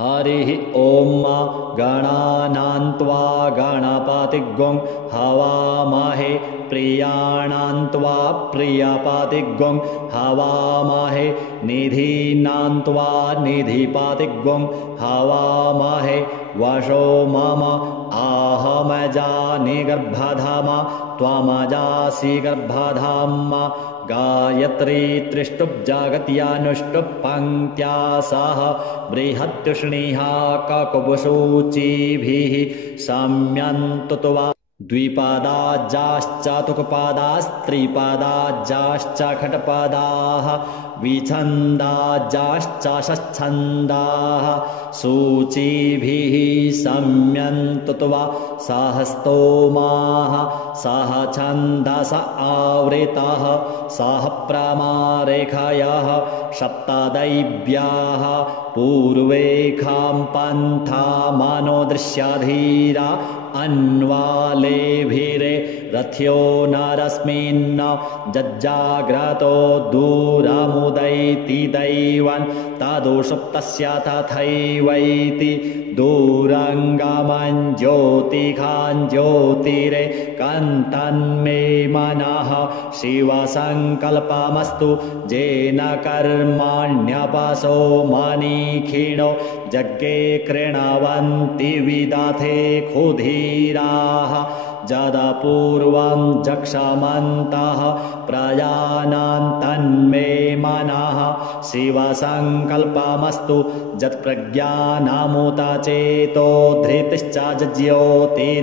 हरिः ॐ गणानान्त्वा गणपतिग्गुं हवामहे प्रियाणान्त्वा प्रियपतिग्गुं हवामहे निधीनान्त्वा निधिपतिग्गुं हवामहे वशो मम आहमजानि गर्भधाम त्वमजासि गर्भधाम गायत्री त्रिष्टुप् पङ्क्त्या सह बृहत्युष्णिहा ककुबुसूचिभिः सम्यन्तुत्वा द्विपदाजाश्च तुक्पदास्त्रिपदाजाश्च खट्पदाः विछन्दाजाश्च षच्छन्दाः सूचिभिः सम्यन्तुत्वा सह स्तोमाः सह छन्दस आवृतः सह प्रमारेखयः सप्तदैव्याः पूर्वेखां पन्था मनोदृश्यधीरा अन्वालेभिरे रथ्यो नरस्मिन् जज्जाग्रतो दूरमुदैति दैवन् तदुषुप्तस्य तथैवैति दूरङ्गमं ज्योतिखान् ज्योतिरे कन्तन्मे मनः शिवसङ्कल्पमस्तु जेन कर्माण्यपसो मनीखिणो यज्ञे कृणवन्ति विदथे क्षुधीराः जदपूर्वं जक्षमन्तः प्रजानां तन्मे मनः शिवसङ्कल्पमस्तु यत्प्रज्ञानमुत चेतो धृतिश्च ज्योतिरन्तरामृतं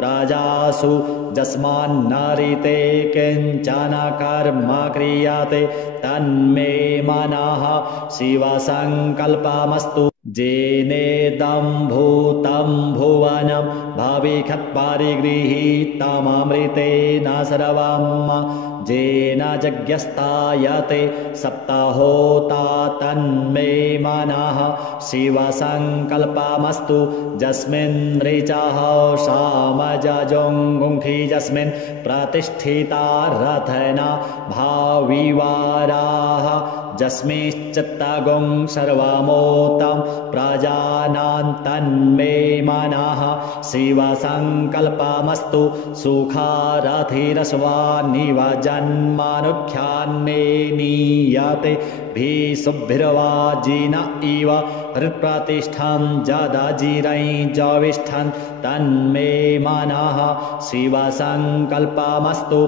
प्रजासु यस्मान्नरिते किञ्चन कर्म क्रियते तन्मे मनः शिवसङ्कल्पमस्तु जेनेदं भूतं भुवनं भविष्यत्परिगृहीतममृतेन सर्वं जेन यज्ञस्तायते सप्ताहोता तन्मे मनः शिवसङ्कल्पमस्तु यस्मिन् ऋचः सामजजुङ्गुंखि यस्मिन् प्रतिष्ठिता रथना भाविवाराः यस्मिंश्चित्तगुं सर्वमोतं प्रजानां तन्मे मनः शिवसङ्कल्पमस्तु सुखारथिरस्वानिव जन्मानुख्यान्ने नीयते भीषुभिर्वाजिन इव हृत्प्रतिष्ठं जदजिरैर्जविष्ठन् तन्मे मनः शिवसङ्कल्पमस्तु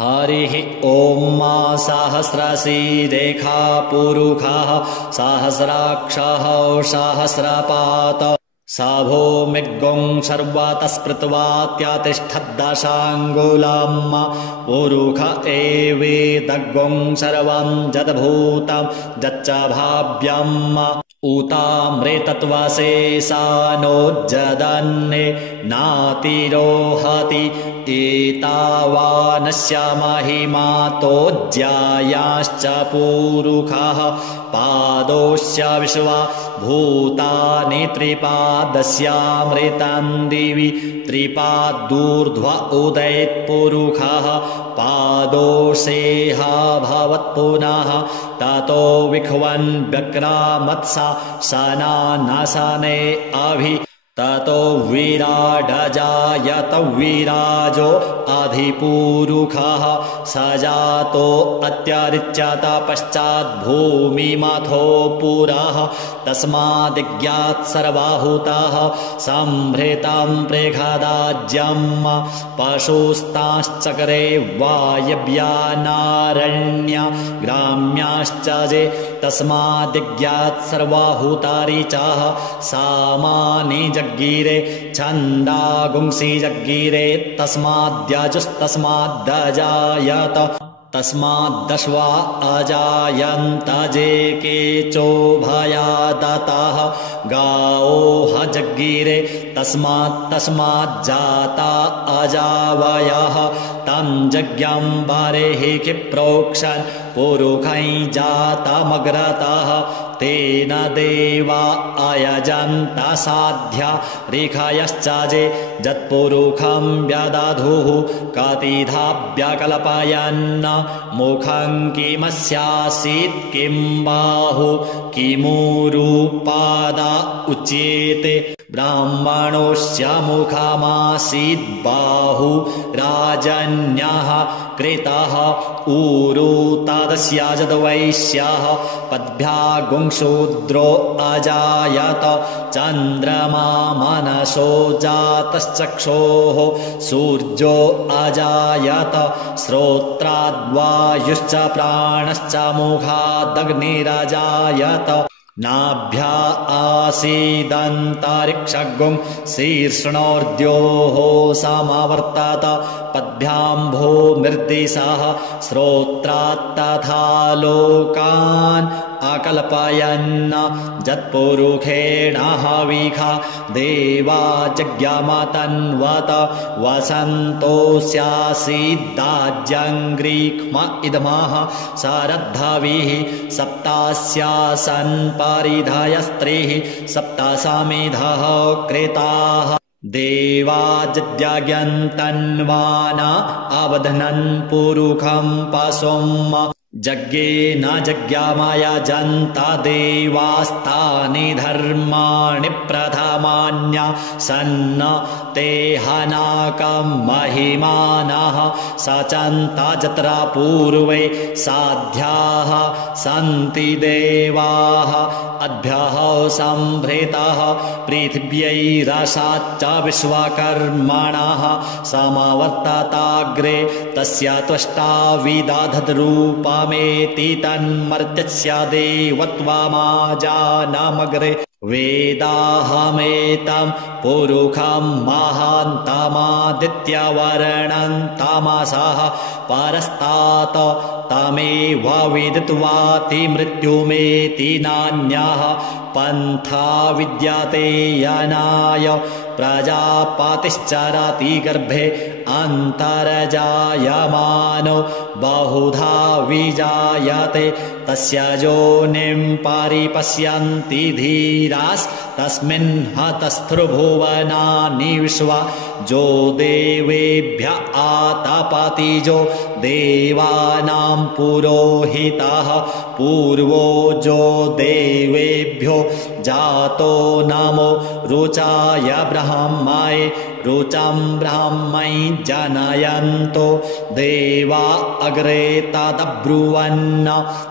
हरिः ॐ सहस्रशीरेखा पुरुषः सहस्राक्षः सहस्रपात सभूमिग्गुं सर्वतस्पृत्वात्यतिष्ठद्दशाङ्गुलं पुरुष एवेदग्गुं सर्वं यद्भूतं यच्च भाव्यम् उतामृतत्वशेषानोज्जदन्ने नातिरोहति एतावानस्य महिमातोज्यायाश्च पुरुषः पादोश्च विश्वा भूतानि त्रिपादस्यामृतं दिवि त्रिपादूर्ध्व उदयत्पुरुषः पादोषेह भवत्पुनः ततो विख्वन् व्यक्रामत्सा सनानसने अभि ततो विराडजायत विराजो अधिपुरुषः सजातो अत्यरिच्यत पश्चाद्भूमिमथो पुरः तस्मादिज्ञात् सर्वाहुताः सम्भृतं प्रेखदाज्यं पशुस्ताश्चक्रे वायव्यानारण्य ग्राम्याश्च जे तस्मादिज्ञात् सर्वाहुतारिचाः सामानि जग्गिरे छन्दागुंसि जग्गिरे तस्माद्यजुस्तस्माद्दजायत तस्माद्दश्वा अजायन्त जे केचोभयादतः गावोह जग्गिरे तस्माज्जाता अजावयः तं यज्ञं बर्हिः प्रोक्षन् पुरुषै जातमग्रतः तेन देवा अयजन्त साध्या ऋषयश्च जे जत्पुरुखं व्यादाधुः कातिधाभ्यकल्पयन् मुखं किमस्यासीत् किं बाहु किमूरुपादा उच्येते ब्राह्मणोऽस्य मुखमासीत् बाहु राजन्यः कृतः ऊरु तादस्याजद्वैश्यः पद्भ्यागुंशूद्रो अजायत चन्द्रमा मनसो जातश्चक्षोः सूर्यो अजायत श्रोत्राद्वायुश्च प्राणश्च मुखादग्निरजायत नाभ्या आसीदन्तरिक्षगुं शीर्ष्णोर्द्योः समावर्तत पद्भ्याम्भो मृद्दिशः श्रोत्रात्तथा लोकान् अकल्पयन् जत्पुरुषेण हविखा देवा जज्ञमतन्वत वसन्तोऽस्यासीद्दाज्यङ्ग्रीक्ष्म इदमः शरद्धविः सप्तास्यासन् परिधयस्त्रिः सप्तसमिधः कृताः देवा जज्ञन्तन्वाना अवध्नन् पुरुखं पशुम् जज्ञेन जज्ञामयजन्त देवास्तानि धर्माणि प्रथमान्या सन्न ते हनाकं महिमानः सचन्त जत्र पूर्वे साध्याः सन्ति देवाः अद्भ्यः संभृतः पृथिव्यैरसाच्च विश्वकर्मणः समवर्तताग्रे तस्य त्वष्टा विदधद्रूपमेति तन्मर्त्यस्य देवत्वमाजानमग्रे वेदाहमेतं पुरुखं महान्तमादित्यवर्णं तमसः परस्तात् तमेव विदित्वाति मृत्युमेति नान्यः पन्था विद्यते यनाय प्रजापतिश्चरति गर्भे अन्तर्जायमानो बहुधा विजायते तस्य योनिं परिपश्यन्ति धीरास्तस्मिन् हतस्थ्रुभुवनानि विश्वा जो देवेभ्य आतपतिजो देवानां पुरोहितः पूर्वो जो देवेभ्यो जातो नमो रुचाय ब्रह्मणे रुचं ब्रह्मै जनयन्तो देवा अग्रे तदब्रुवन्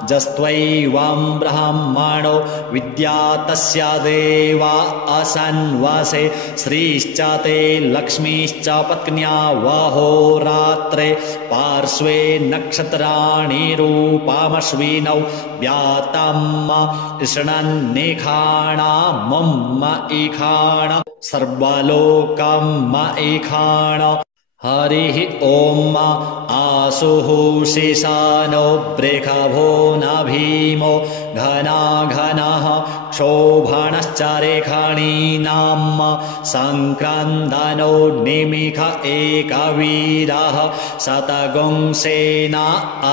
जस्त्वैवं ब्रह्मणो विद्या तस्य देवा असन्वसे श्रीश्च ते लक्ष्मीश्च पत्न्या वहोरात्रे पार्श्वे नक्षत्राणि रूपमश्विनौ व्यातम् इषणन्निखाणामुम्म इखाण सर्वलोकं इखाण हरिः ॐ आसुः शिशानो बृखभो न भीमो घनाघनः क्षोभणश्च रेखणीनां सङ्क्रन्दनो निमिष एकवीरः शतगुंसेना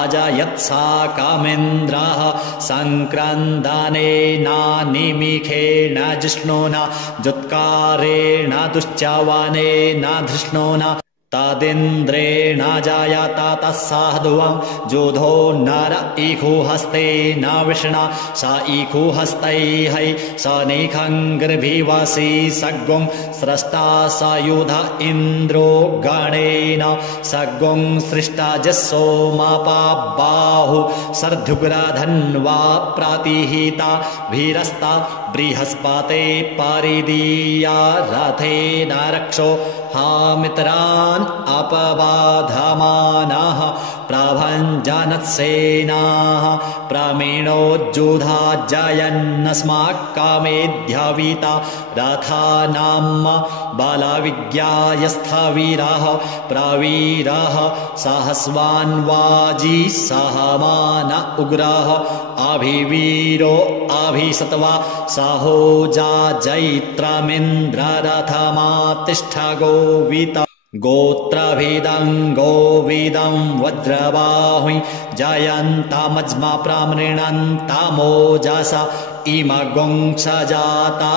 अजयत्साकमिन्द्रः सङ्क्रन्दनेन निमिषेण जिष्णुना जुत्कारेण दुश्चवनेन धृष्णुना तदिन्द्रेण जायत तत्साधुवं जुधो नर इखुहस्तेन विष्णा स इखुहस्तैः स निखङ्गर्भिवसी सग्गुं स्रष्टा स युध इन्द्रो गणेन सग्गुं सृष्टा जस्सोमपाबाहु सर्धुग्रधन्वा प्रतिहिता भीरस्ता बृहस्पते परिदीया रथेन रक्षो हामित्रान् अपबाधमानः प्रभञ्जनत्सेनाः प्रमीणोज्जुधा जयन्नस्माकमेध्यविता रथानां बलविज्ञायस्थवीरः प्रवीरः सहस्वान्वाजी सहमान उग्रः अभिवीरो अभिसत्वा सहोजा जैत्रमिन्द्ररथमातिष्ठ गोवित गोत्रभिदं गोविदं वज्रबाहुं जयन्तमज्म प्रमृणन्तमोजसा इमगुं सजाता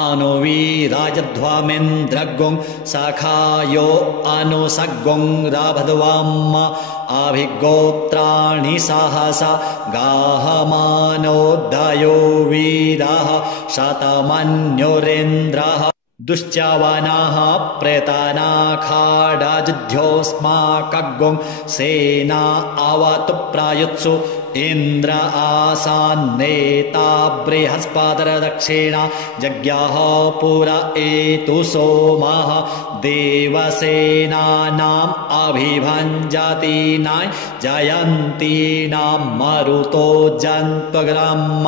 अनुवीराजध्वमिन्द्रगुं सखायो अनुसगुं राभद्वाम अभिगोत्राणि सहसा गाहमानोदयो वीरः शतमन्युरिन्द्रः दुश्चवनाः प्रेतानाखाडाजुध्योऽस्माकगुं सेना अवतु प्रायुत्सु इन्द्र आसान्नेता बृहस्पतिर्दक्षिणा जज्ञाः पुर एतु सोमः देवसेनानाम् अभिभञ्जतीनां जयन्तीनां मरुतो जन्त्वग्रह्म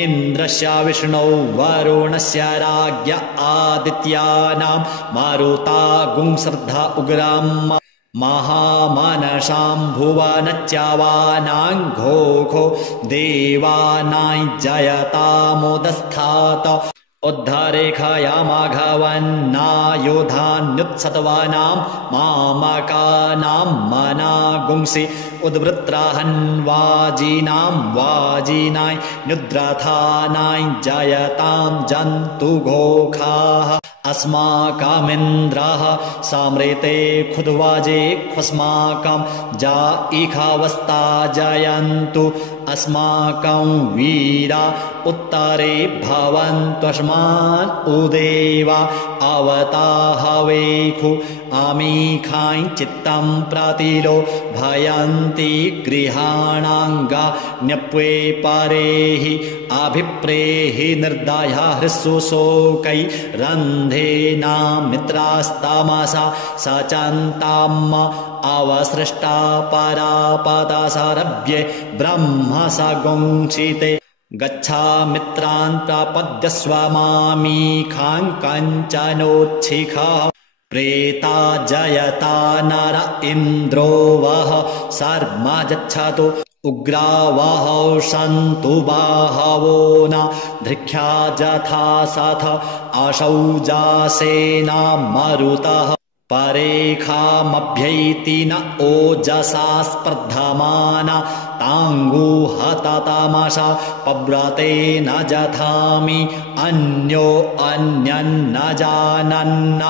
इन्द्रस्य विष्णौ वरुणस्य राज्ञ आदित्यानां मरुता गुं श्रद्धा उग्रम् महामनसां भुवनच्यवानां घोघो देवानां जयतामुदस्थात उद्धरेखया माघवन्नायुधान्युत्सत्वानां मामकानां मनागुंसि उद्वृत्राहन्वाजीनां वाजीनां निद्रथानां जयतां जन्तुघोखाः अस्माकमिन्द्रः समृते खुद्वाजे ख्वस्माकं जा इखावस्ता जयन्तु अस्माकं वीरा उत्तरे भवन्त्वस्मान् उदेवा अवताहवेखु आमीखां चित्तं प्रतिलो भयन्ति गृहाणाङ्गा न्यप्वे परेहि अभिप्रेहि निर्दया हृत्सु शोकै रन्धेना मित्रास्तामसा सचन्ताम् अवसृष्टा परापदसरभ्ये ब्रह्म सगुंसिते गच्छामित्रान् प्रपद्यस्व मामीखां कञ्चनोच्छिखा प्रेता जयता नर इन्द्रो वः सर्म गच्छतु उग्रावः सन्तु बाहवो न धृख्या जथा सथ अशौजासेना मरुतः परेखामभ्यैति न ओजसा स्पर्धमाना ताङ्गुहततमसा पव्रते न जथामि अन्यो अन्यन्न जानन्न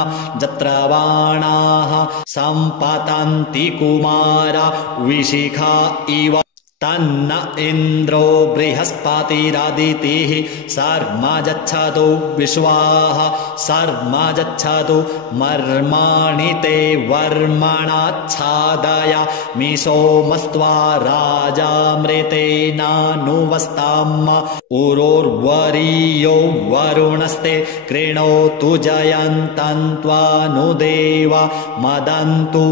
यत्र बाणाः सम्पतन्ति कुमारा विशिखा इव तन्न इन्द्रो बृहस्पतिरादितिः सर्मा गच्छतु विश्वाः सर्मा गच्छतु मर्माणि ते वर्मणाच्छादय मिसोमस्त्वा राजामृतेनानुवस्ताम् उरोर्वरीयो वरुणस्ते कृणोतु जयन्तन्त्वानुदेवा मदन्तु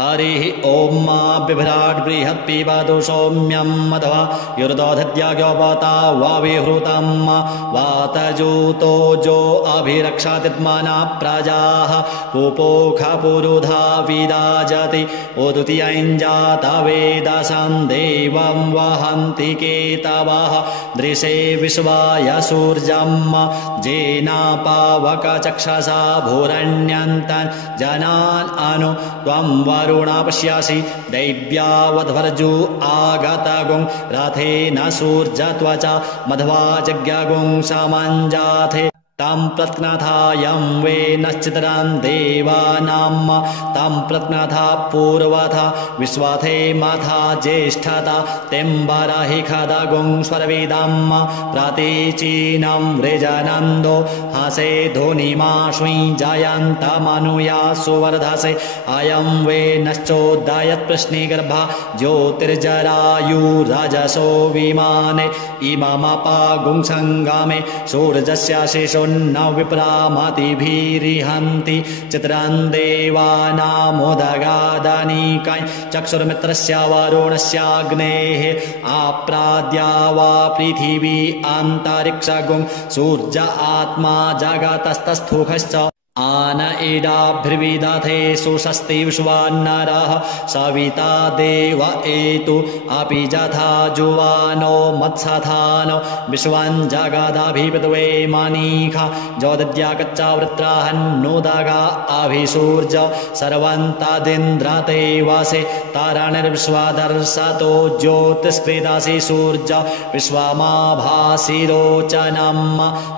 हरिः ॐ मा बिभ्राट् बृहत्पिबतु सौम्यं अथवा युर्दोधद्याज्ञोपता वाविहृतं वातजूतो जो अभिरक्षातित्मना प्रजाः पुपोखपुरुधा विदाजति उदुतियञ्जातवेदसं देवं वहन्ति केतवः दृशे विश्वाय सूर्यं जेनापावकचक्षसा भूरण्यन्तन् जनान् अनु त्वं वरुणा पश्यासि दैव्यावध्वर्जु आगतगुं रथेन सूर्यत्वचा मध्वा जज्ञगुं समञ्जाथे तं प्रत्नथायं वेनश्चितरां देवानां तं प्रत्नथा पूर्वथा विश्वथे मथा ज्येष्ठता तेम्बरहि खदगुं स्वरविदं प्रतीचीनं वृजनन्दो हसे ध्वनिमाश्वी जयन्तमनुया सुवर्धसे अयं वेनश्चोदयत्प्रश्निगर्भा ज्योतिर्जरायुरजसो विमाने इममपागुं सङ्गमे सूर्यस्य शेषो न विप्रामतिभिरिहन्ति चित्रं देवानामुदगादनीकाय चक्षुर्मित्रस्य वरुणस्याग्नेः आप्राद्या वा पृथिवी अन्तरिक्षगुं सूर्य आत्मा जगतस्तस्थुखश्च आन इडाभिर्विदधे सुषस्ति विश्वान्नरः सविता देव एतु अपि जथा जुवानो मत्सथानो विश्वं जगदभिपद्वे मनीखा जोदद्या कच्चा वृत्राहन्नुदगा अभिसूर्ज सर्वन्तदिन्द्रते वसे तारणिर्विश्वदर्शतो ज्योतिष्कृतासि सूर्ज विश्वमाभासि रोचनम्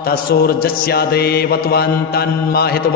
तत्सूर्यस्य देवत्वन्तन्महित्वं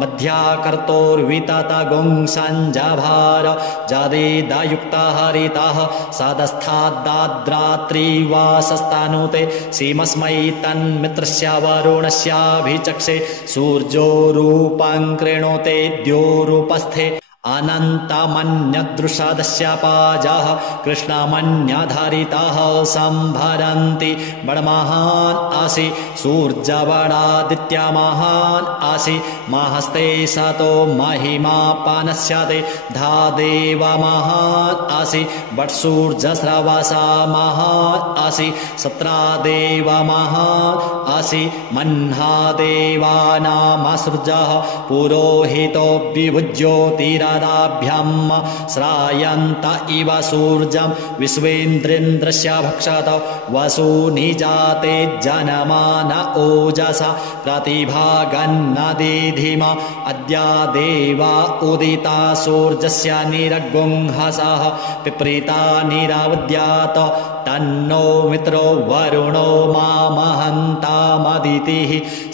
मध्याकर्तोर्विततगुंसञ्जभार जदेदयुक्तः हरितः सदस्थाद्दाद्रात्रिवासस्तनुते सीमस्मै तन्मित्रस्य वरुणस्याभिचक्षे सूर्यो रूपं कृणोते द्योरूपस्थे अनन्तमन्यदृषदस्य पाजः कृष्णमन्यधरितः सम्भरन्ति बडमहान् असि सूर्यबडादित्यमहान् असि महस्ते सतो महिमापनस्यते धादेव महान् असि बट्सूर्यस्रवसा महान् असि सत्रादेव महान् असि मह्नादेवानामसृजः पुरोहितो विभुज्योतिरा श्रायन्त इव सूर्यं विश्वेन्द्रेन्द्रस्य भक्षत वसूनिजाते जनमान ओजसा प्रतिभागन्नदीधिम अद्या देवा उदिता सूर्यस्य निरगुंहसः पिप्रीता निरावद्यात तन्नो मित्रो वरुणो मामहन्तामदितिः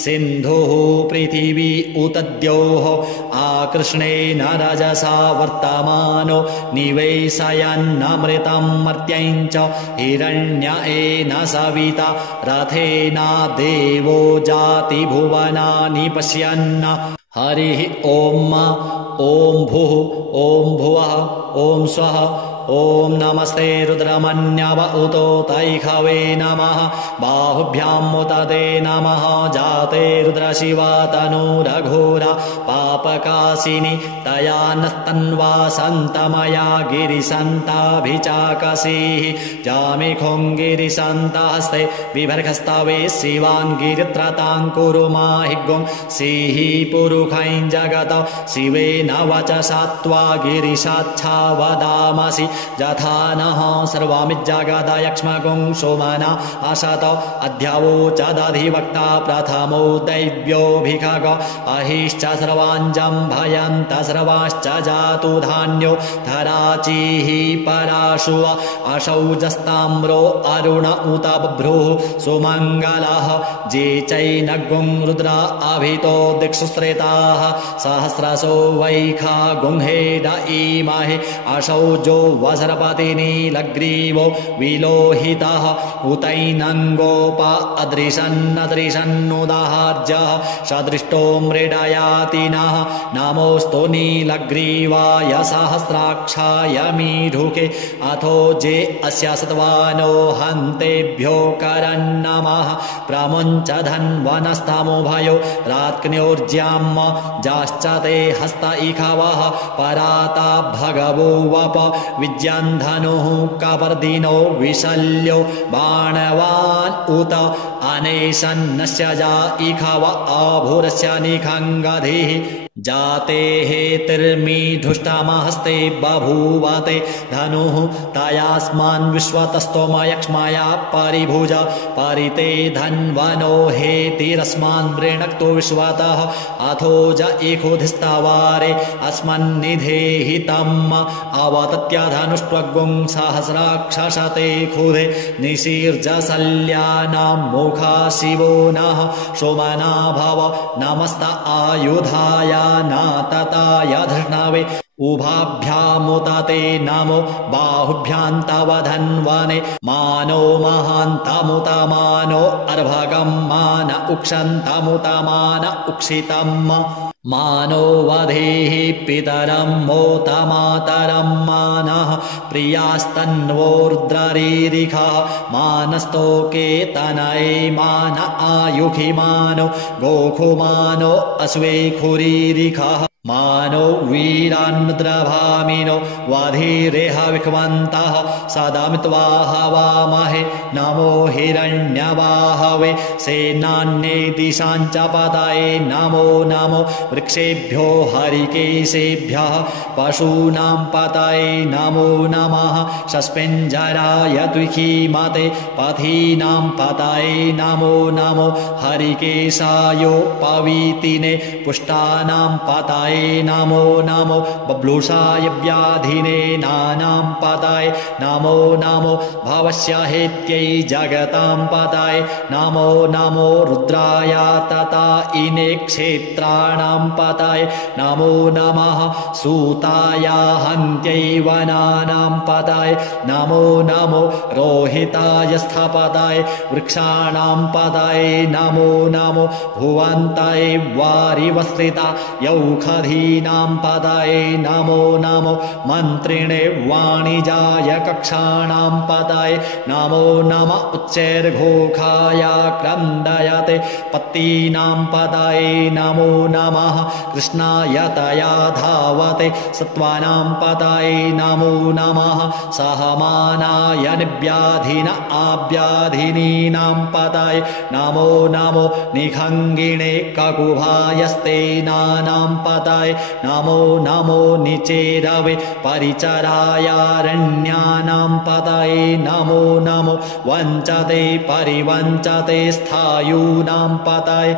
सिन्धुः पृथिवी उतद्योः आकृष्णेन रजसा वर्तमानो निवेशयन्नमृतं मर्त्यञ्च हिरण्येन सविता रथेन देवो जाति भुवनानि पश्यन्न हरिः ॐ भुः ॐ भुवः ॐ स्वः ॐ नमस्ते रुद्रमन्यव उतो तैखवे नमः बाहुभ्याम् उत ते नमः जाते रुद्रशिवा तनूरघोरा पापकाशिनी तया नस्तन्वा सन्तमया गिरिसन्ताभिचाकसीः जामिखुङ्गिरिसन्तहस्ते विभर्गस्तवे शिवान् गिरित्रतां कुरु माहिगुं सिहि पुरुखैं जगत शिवेन वचसा त्वा गिरिशाच्छा वदामसि यथा नः सर्वमिज्जगदयक्ष्मगुं सोमना असत अध्यावोचदधिवक्ता प्रथमो दैव्योऽभिखग अहिश्च सर्वाञ्जं भयन्त सर्वाश्च जातु धान्यो धराचीः पराशुव अशौजस्ताम्रो अरुण उत बभ्रुः सुमङ्गलः जे चैनगुं रुद्र अभितो दिक्षुश्रेताः सहस्रशो वैखा गुंहेड ईमहे अशौजो वसरपतिनीलग्रीवो विलोहितः उतैनङ्गोप अदृशन्नदृशन्नुदाहार्यः सदृष्टो मृडयातिनः नमोऽस्तु नीलग्रीवाय सहस्राक्षाय मीढुके अथो जे अस्य सत्वानो हन्तेभ्यो करन्नमः प्रमुञ्च धन्वनस्तमुभयो रात्न्योर्ज्याम् जाश्च ते हस्त इखवः पराता भगवो वप विज्यन्धनुः कपर्दिनो विशल्यो बाणवान् उत अनेशन्नस्य जा इखव आभुरस्य निखङ्गधिः जाते हेतिर्मीढुष्टमहस्ते बभूवते धनुः तयास्मान् विश्वतस्तोमयक्ष्मया परिभुज परिते धन्वनो हेतिरस्मान् वृणक्तो विश्वतः अथो ज इखुधिस्तवारे अस्मन्निधेहितम् अवतत्य धनुष्ट्वगुं सहस्राक्षसते खुधे निशीर्जशल्यानां मुखा शिवो नः सोमना भव नमस्त आयुधाय नातताय धृष्णवे उभाभ्यामुते नमो बाहुभ्यां तव धन्वने मानो महान्तमुत मानो अर्भगं मान उक्षन्तमुत मान उक्षितम् मानो वधेः पितरं मोत मातरं मानः प्रियास्तन्वोर्द्ररीरिखः मानस्तोके तनये मान आयुखि मानो गोखुमानो अश्वेखुरीरिखः मानो वीरान्मुद्रभामिनो वाधिरेह विक्वन्तः सदामित्वा हवामहे नमो हिरण्यवाहवे सेनान्ये दिशाञ्च पतये नमो नमो वृक्षेभ्यो हरिकेशेभ्यः पशूनां पतये नमो नमः सस्पेञ्जराय द्विखीमते पथीनां पतये नमो नमो हरिकेशायोपवीतिने पुष्टानां पतये नमो नमो बब्लूषाय व्याधिने नानां पतये नमो नमो भवस्य हेत्यै जगतां पतये नमो नमो रुद्राय तथा इने क्षेत्राणां पतये नमो नमः सूताय हन्त्यै वनानां पतये नमो नमो रोहिताय स्थपतये वृक्षाणां पतये नमो नमो भुवन्तये वारिवस्त्रिता यौखधीनां पतये नमो नमो मन्त्रिणे वाणिजाय कक्षाणां पतये नमो नम उच्चैर्घोखाय क्रन्दयते पत्तीनां पतये नमो नमः कृष्णाय तया धावते सत्त्वानां पतये नमो नमः सहमानाय निव्याधिन आव्याधिनीनां पतये नमो नमो निखङ्गिणे ककुभायस्तेनानां पतये नमो नमो निचेरवे परिचरायारण्यानां पतये नमो नमो वञ्चते परिवञ्चते स्थायूनां पतये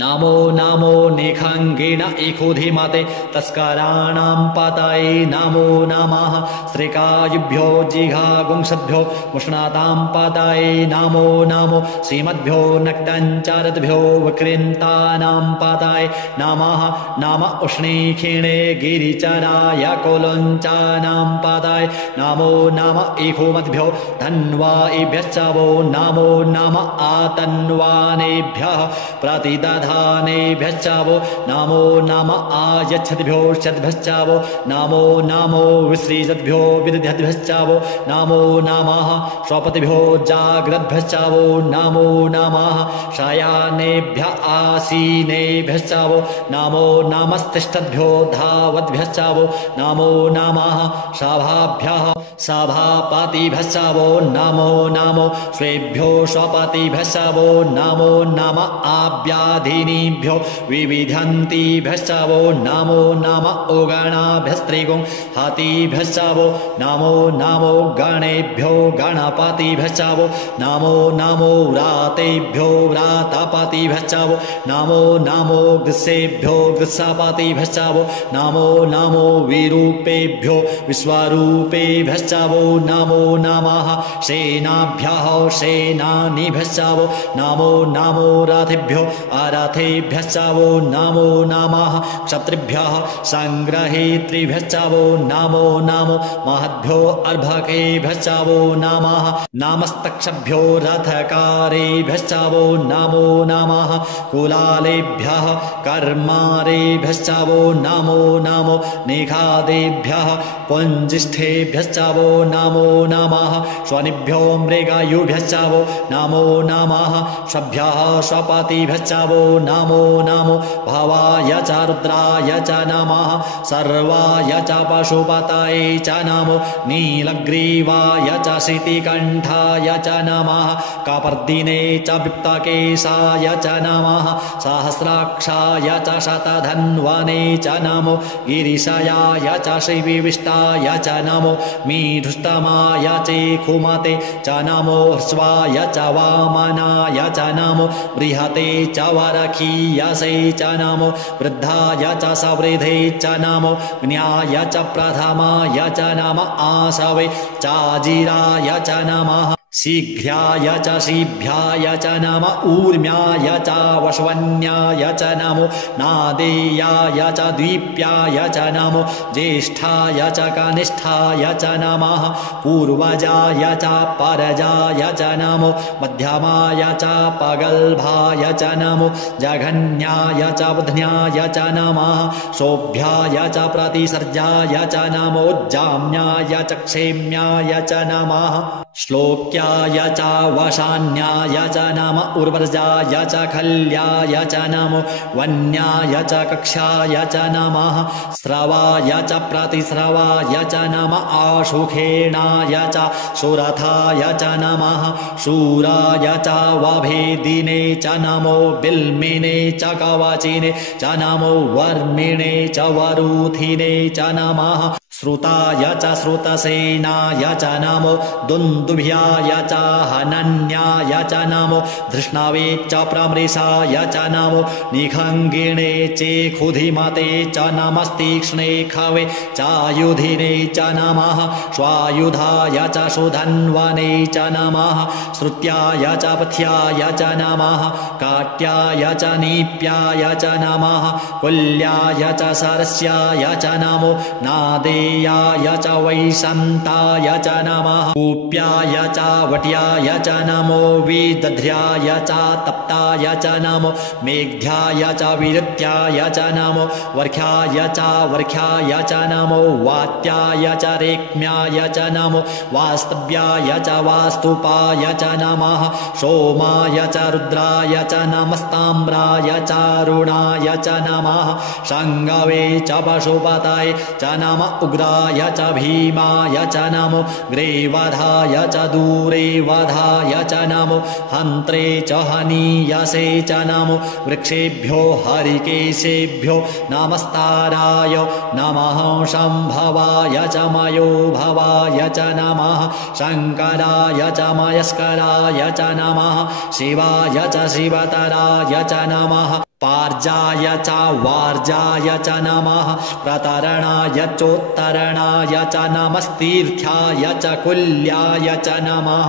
नमो नमो निखङ्गिण इखुधिमते तस्कराणां पतये नमो नमः श्रीकायुभ्यो जिघागुंसद्भ्यो मुष्णातां पतये नमो नमो श्रीमद्भ्यो नक्तञ्चरद्भ्यो विकृन्तानां पतये नमः नम उष्णीखिणे गिरिचराय कुलुञ्चानां पतये नमो नम इखुमद्भ्यो धन्वाइभ्यश्च वो नमो नम आतन्वानेभ्यः प्रतिदधानेभ्यश्च वो नमो नम आयच्छद्भ्यो शद्भ्यश्च वो नमो नमो विसृजद्भ्यो विदध्यद्भ्यश्च वो नमो नमः स्वपतिभ्यो जाग्रद्भ्यश्च वो नमो नमः शयानेभ्य आसीनेभ्यश्च वो नमो नमस्तिष्ठद्भ्यो धावद्भ्यश्च वो नमो नमः सभाभ्यः सभापतिभ्यश्च वो नमो नमो स्वेभ्यो स्वपतिभ्यश्च वो नमो नम आव्याधिनीभ्यो विविधन्तिभ्यश्च वो नमो नम उगणाभ्यस्त्रिगुं हतिभ्यश्च वो नमो नमो गणेभ्यो गणपतिभ्यश्च वो नमो नमो व्रातेभ्यो व्रातपतिभ्यश्च वो नमो नमो ग्रीसेभ्यो ग्रीसपतिभ्यश्च वो नमो नमो विरूपेभ्यो विश्वरूपेभ्यश्च वो नमो नमः सेनाभ्यः सेनानीभ्यश्च वो नमो नमो रथेभ्यो अरथेभ्यश्च वो नमो नमः क्षत्रिभ्यः संग्रहेतृभ्यश्च वो नमो नमो महद्भ्यो अर्भकेभ्यश्च वो नमः नमस्तक्षभ्यो रथकारेभ्यश्च वो नमो नमः कुलालेभ्यः कर्मारेभ्यश्च वो नमो नमो निखादेभ्यः पुञ्जिष्ठेभ्यश्च वो नमो नमः स्वनिभ्यो मृगयुभ्यश्च वो नमो नमः स्वभ्यः स्वपतिभ्यश्च वो नमो नमो भवाय च रुद्राय च नमः सर्वाय च पशुपतये च नमो नीलग्रीवाय च शितिकण्ठाय च नमः कपर्दिने च विप्तकेशाय च नमः सहस्राक्षाय च शतधन्वने च नमो गिरिशयाय च श्रीविष्टाय च नमो मीढुष्टमाय चेखुमते च नमो ह्रस्वाय च वामनाय च नमो बृहते च वरखीयसे च नमो वृद्धाय च सवृधे च नमो ज्ञाय च प्रथमाय च नम आसवे चाजिराय च नमः शीघ्राय च शीभ्याय च नम ऊर्म्याय च वश्वन्याय च नमो नादेयाय च द्वीप्याय च नमो ज्येष्ठाय च कनिष्ठाय च नमः पूर्वजाय च परजाय च नमो मध्यमाय च पगल्भाय च नमो जघन्याय च बुध्न्याय च नमः शोभ्याय च प्रतिसर्जाय च नमो जाम्याय च क्षेम्याय च नमः श्लोक्य वृष्ट्याय च वशान्याय च नाम उर्वरजाय च खल्याय च नामो वन्याय च कक्षाय च नमः स्रवाय च प्रतिस्रवाय च नम आशुखेणाय च सुरथाय च नमः शूराय च वभेदिने च नमो बिल्मिने च कवचिने च नमो वर्मिणे च वरूथिने च नमः श्रुताय च श्रुतसेनाय च नमो दुन्दुभ्याय च हनन्याय च नमो धृष्णवे च प्रमृषाय च नमो निखङ्गिणे चेखुधिमते च नमस्तीक्ष्णे खवे चायुधिने च नमः स्वायुधाय च सुधन्वने च नमः श्रुत्याय च पथ्याय च नमः काट्याय च नीप्याय च नमः कुल्याय च सरस्याय च नमो नादेयाय च वैशन्ताय च नमः कूप्याय च वट्याय च नमो विदध्र्याय च तप्ताय च नमो मेघ्याय च विरत्याय च नमो वर्ख्याय च वर्ख्याय च नमो वात्याय च रेक्म्याय च नमो वास्तव्याय च वास्तुपाय च नमः सोमाय च रुद्राय च नमस्ताम्राय च रुणाय च नमः शङ्गवे च पशुपतये च नम उग्राय च भीमाय च नमो ग्रीवधाय च दूरे वधाय च नमो हन्त्रे च हनीयसे च नमो वृक्षेभ्यो हरिकेशेभ्यो नमस्ताराय नमः शम्भवाय च मयो भवाय च नमः शङ्कराय च मयस्कराय च नमः शिवाय च शिवतराय च नमः पार्जाय च वार्जाय च नमः प्रतरणाय चोत्तरणाय च नमस्तीर्थ्याय च कुल्याय च नमः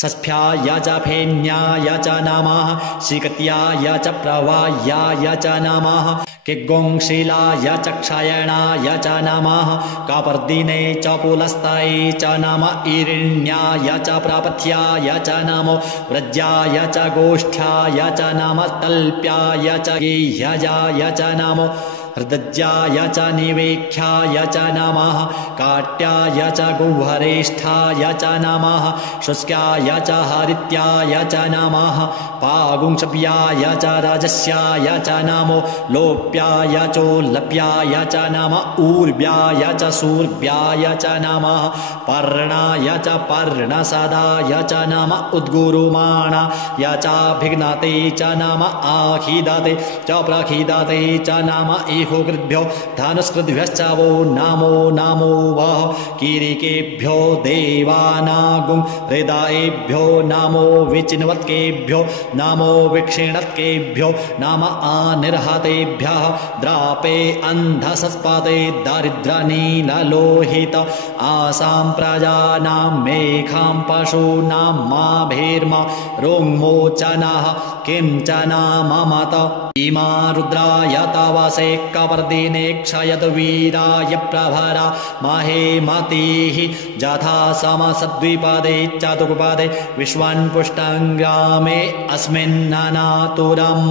षष्ठ्याय च फेन्याय च नमः शिकत्याय च प्रवाह्याय च नमः किग्गोंशिलाय च क्षयणाय च नमः कापर्दिने च पुलस्तये च नम ईरिण्याय च प्रपथ्याय च नमो व्रज्याय च गोष्ठ्याय च नमस्तल्प्याय च गेह्यजाय च नमो हृदज्याय च निवेख्याय च नमः काट्याय च गुह्वरेष्ठाय च नमः शुष्क्याय च हरित्याय च नमः पागुंशव्याय च रजस्याय च नमो लोप्याय चोल्लप्याय च नम ऊर्व्याय च सूर्व्याय च नमः पर्णाय च पर्णसदाय च नम उद्गुरुमाणाय चाभिघ्नते च नम आखिदते च प्रखिदते च नम इहुकृद्भ्यो धनुष्कृद्भ्यश्च वो नमो नमो वः कीरिकेभ्यो देवानागुं हृदयेभ्यो नमो विचिन्वत्केभ्यो नमो विक्षिणत्केभ्यो नम आनिर्हतेभ्यः द्रापे अन्धसस्पते दरिद्रनीललोहित आसां प्रजानां मेघां पशूनां माभिर्मा रोङ्मोचनः किञ्चन ममत इमा रुद्राय तवसे कवर्दिने क्षयद वीराय प्रभरा महे मतिः जथा समसद्विपदे चतुर्पदे विश्वन्पुष्टङ्ग्रामे अस्मिन्ननातुरम्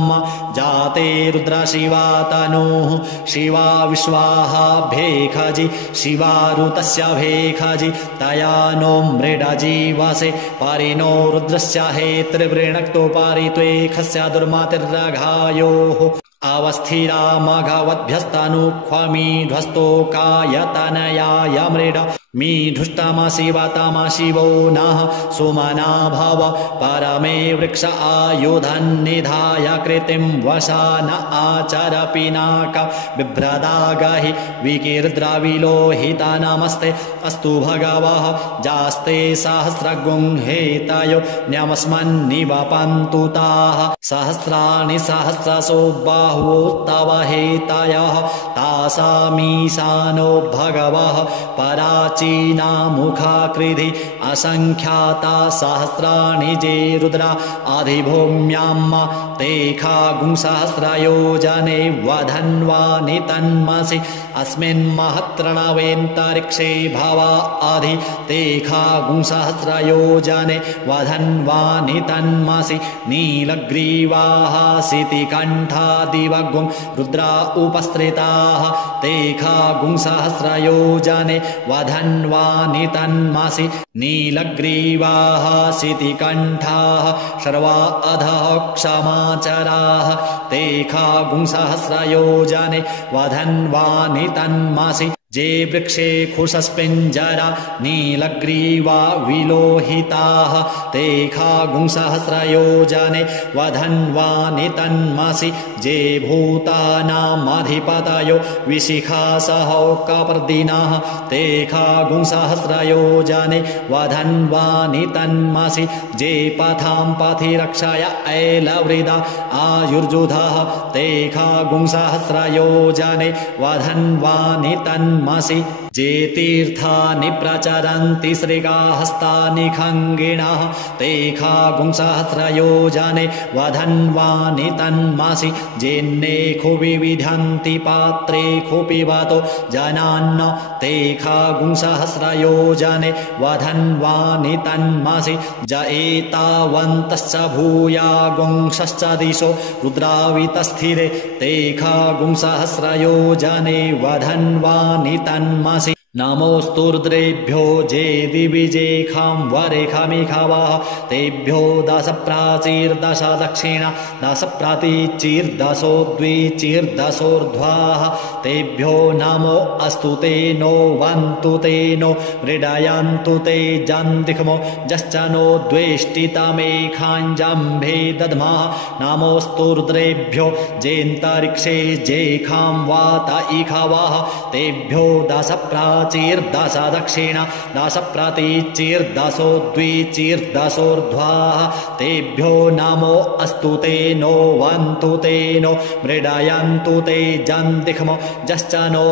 जाते रुद्रशिवा तनुः शिवा विश्वाः भेखजि शिवा ऋतस्य भेखजि तया नो मृडजीवसे परिणो रुद्रस्य हेतृवृणक्तो पारित्वेखस्य दुर्मतिर्रघायोः अवस्थिरा मघवद्भ्यस्तनुक्ष्वमीध्वस्तोकायतनयाय मृड मीढुष्टमशिवतम शिवो नः सुमना भव परमे वृक्ष आयुधन्निधाय कृतिं वशा न आचर पिनाक बिभ्रदागहि विकीर्द्रविलोहिता नमस्ते अस्तु भगवः जास्ते सहस्रगुंहेतयो न्यमस्मन्निवपन्तु ताः सहस्राणि सहस्रशो बाहुवो तव हेतयः तासामीशानो भगवः पराचीना मुखाकृधि असंख्याता सहस्राणि जे रुद्रा अधिभूम्याम् तेखागुं सहस्रयोजने वधन्वानि तन्मसि अस्मिन् महत्रणवेन्तरिक्षे भवा अधि तेखागुं सहस्रयोजने वधन्वानि तन्मसि नीलग्रीवाः सितिकण्ठादिवगुं रुद्रा उपस्थिताः तेखागुं सहस्रयोजने वधन् वधन्वानि तन्मासि नीलग्रीवाः सितिकण्ठाः शर्वा अधः क्षमाचराः ते खागुंसहस्रयोजने वधन्वानि तन्मासि जे वृक्षे खुशस्पिञ्जरा नीलग्रीवा विलोहिताः ते खागुंसहस्रयोजने वधन्वानि तन्मासि जे भूतानामधिपतयो विशिखासहौकपर्दिनः ते खागुंसहस्रयोजने वधन्वानि तन्मासि जे पथां पथि रक्षय ऐलवृदा आयुर्जुधः ते खागुंसहस्रयोजने वधन्वानि तन्मासि जे तीर्थानि प्रचरन्ति श्रीगाहस्तानि खङ्गिणः ते खागुंसहस्रयोजने वधन्वानि तन्मासि जेन्नेखु विविधन्ति पात्रे खुपिबतो जनान्न ते खागुंसहस्रयोजने वधन्वानि तन्मासि ज एतावन्तश्च भूयागुंसश्च दिशो रुद्रावितस्थिरे ते खागुंसहस्रयोजने वधन्वानि तन्मासि नमोऽस्तु रुद्रेभ्यो जे दिविजेखां वरेखामिखावाः तेभ्यो दश प्राचीर्दश दक्षिणा दश प्रातीचीर्दशो द्विचीर्दशोर्ध्वाः तेभ्यो नमो अस्तु ते नो वन्तु ते नो मृडयन्तु ते जन्दिख्मो जश्च नो द्वेष्टितमेखाञ्जम्भे दद्मः नमोऽस्तु रुद्रेभ्यो जेऽन्तरिक्षे जेखां वात इखावाः तेभ्यो दश प्राचीर्दश दक्षिणा दश प्रातीचीर्दशो द्विचीर्दशोर्ध्वाः तेभ्यो नमो अस्तु ते नो वन्तु ते नो मृडयन्तु ते जन्दिख्मो जश्च नो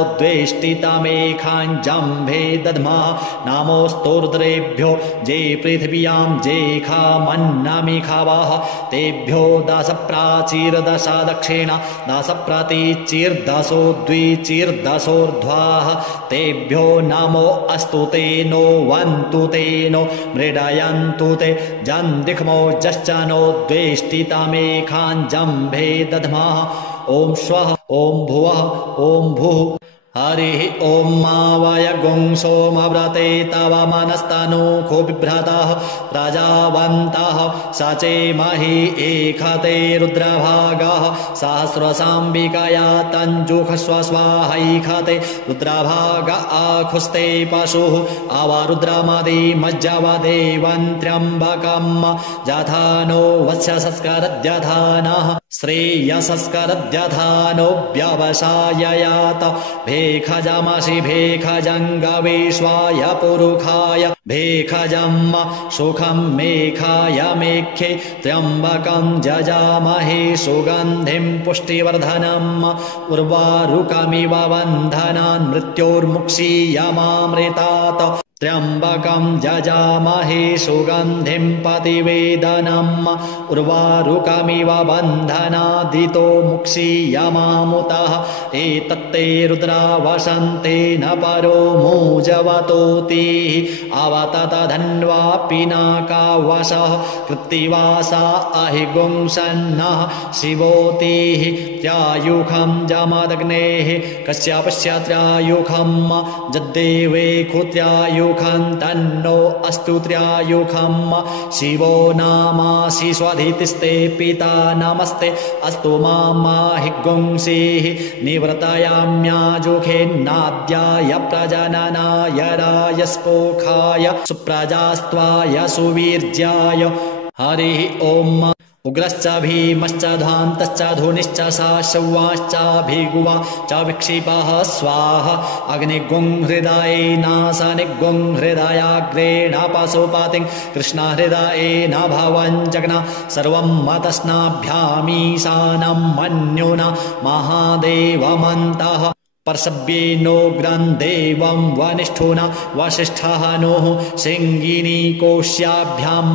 द्वेष्टितमेखाञ्जम्भे दद्मः नमोऽस्तु रुद्रेभ्यो जे पृथिव्यां जेखामन्नमिखावाः तेभ्यो दश प्राचीर्दश दक्षिणा दश प्रातीचीर्दशो द्विचीर्दशोर्ध्वाः तेभ्यो नमो अस्तु ते नो वन्तु ते नो मृडयन्तु ते जन्दिख्मो जश्च नो द्वेष्टितमेखाञ्जम्भे दद्मः ॐ स्वः ॐ भुवः ॐ भुः हरिः ॐ मावय गुंसोमव्रते तव मनस्तनूखो बिभ्रतः प्रजावन्तः सचेमहि एखते रुद्रभागः सहस्रसाम्बिकया तञ्जुषस्व स्वाहैखते रुद्रभाग आखुस्ते पशुः अवरुद्रमदिमज्जवदेवन्त्र्यम्बकम् जथा नो वत्स्यसस्करद्यधानः श्रेयसस्करद्यधानो व्यवसाययात भेखजमसि भेखजङ्गवेश्वाय पुरुखाय भेखजम् सुखं मेखाय मेख्ये त्र्यम्बकं जजामहे सुगन्धिं पुष्टिवर्धनम् उर्वारुकमिव बन्धनान् मृत्योर्मुक्षीयमामृतात् त्र्यम्बकं जजामहे सुगन्धिं पतिवेदनम् उर्वारुकमिव बन्धनादितो मुक्षीयमामुतः एतत्ते रुद्रा वसन्तेन परो मूजवतोतिः अवततधन्वा पिनाकावशः कृत्तिवासा अहिगुंसन्नः शिवोतिः त्र्यायुखं जमदग्नेः कश्यपस्य त्र्यायुखम् जद्देवे खुत्र्यायुखं तन्नो अस्तु त्र्यायुखम् शिवो नामासि स्वधितिस्ते पिता नमस्ते अस्तु माहि गुंसीः निवृतयाम्याजुखेन्नाद्याय प्रजननाय रायस्पोखाय सुप्रजास्त्वाय सुवीर्याय हरिः ॐ उग्रश्च भीमश्च धान्तश्च धुनिश्च साशवाश्चाभिगुवा च विक्षिपः स्वाहा अग्निगुंहृदयेनासनिगुं हृदयाग्रेण पशुपतिं कृष्णहृदयेन भवञ्जग्ना सर्वं मतस्नाभ्यामीशानं मन्युना महादेवमन्तः पर्शव्येनोग्रं देवं वनिष्ठुना वसिष्ठः नोः सिंगिनी कोश्याभ्याम्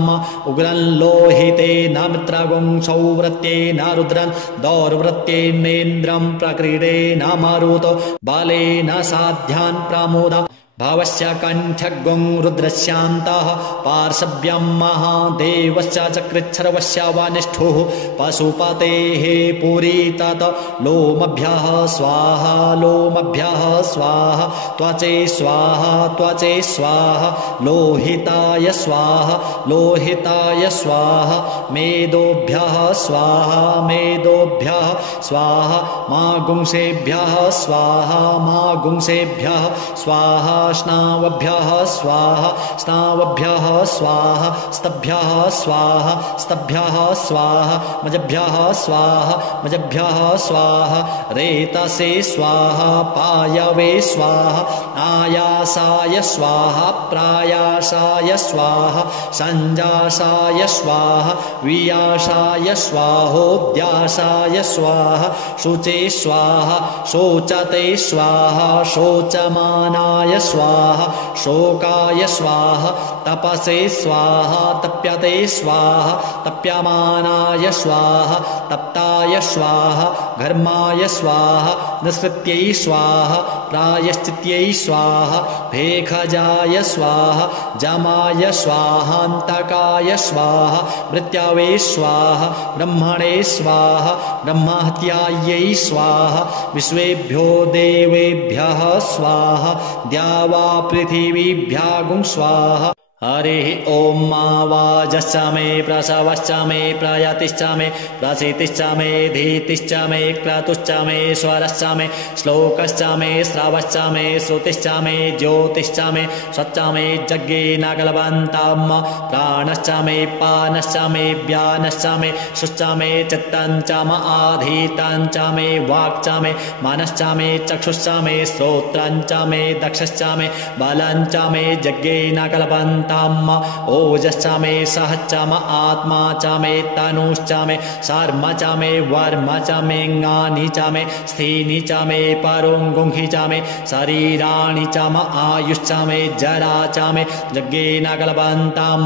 उग्रं लोहितेन मित्रगुंसौ व्रत्येन रुद्रं दौर्वृत्येनेन्द्रं प्रक्रीडेन मरुतो बलेन साध्यान् प्रमुदा भावस्य कण्ठग्गुं रुद्रस्यान्तः पार्श्व्यं महादेवस्य चकृच्छर्वस्य वानिष्ठुः पशुपतेः पुरी तत् लोमभ्यः स्वाहा लोमभ्यः स्वाहा त्वचे स्वाहा त्वचे स्वाहा लोहिताय स्वाहा लोहिताय स्वाहा मेदोभ्यः स्वाहा मेदोभ्यः स्वाहा मागुंसेभ्यः स्वाहा मागुंसेभ्यः स्वाहा स्नावभ्यः स्वाहा स्नावभ्यः स्वाहा स्तभ्यः स्वाहा स्तभ्यः स्वाहा मजभ्यः स्वाहा मजभ्यः स्वाहा रेतसे स्वाहा पायवे स्वाहा आयासाय स्वाहा प्रायासाय स्वाहा संजासाय स्वाहा वियासाय स्वाहोद्यासाय स्वाहा शुचे स्वाहा शोचते स्वाहा शोचमानाय स्वाहा शोकाय स्वाहा तपसे स्वाहा तप्यते स्वाहा तप्यमानाय स्वाहा तप्ताय स्वाहा घर्माय स्वाहा निस्कृत्यै स्वाहा प्रायश्चित्यै स्वाहा भेखजाय स्वाहा जमाय स्वाहान्तकाय स्वाहा मृत्यावे स्वाहा ब्रह्मणे स्वाहा ब्रह्महत्यायै स्वाहा विश्वेभ्यो देवेभ्यः स्वाहा द्यावा पृथिवीभ्यागुं स्वाहा हरिः ॐ मा वाजश्च मे प्रसवश्च मे प्रयतिश्च मे प्रसितिश्च मे धीतिश्च मे क्रतुश्च मे स्वरश्च मे श्लोकश्च मे श्रवश्च मे श्रुतिश्च मे ज्योतिश्च मे स्वच्च मे यज्ञेन कल्पन्तं प्राणश्च मे पानश्च मे व्यानश्च मे शुश्च मे चित्तं च म आधीतं च मे वाक् च मे मनश्च मे चक्षुश्च मे श्रोत्रं च मे दक्षश्च मे बलं च मे यज्ञेन कल्पन्तं ओजश्च मे सहश्च म आत्मा च मे तनुश्च मे शर्म च मे वर्म च मे ङानि च मे स्थीनि च मे परोङ्गुंहि च मे शरीराणि च म आयुश्च मे जरा च मे यज्ञेन कल्पन्तं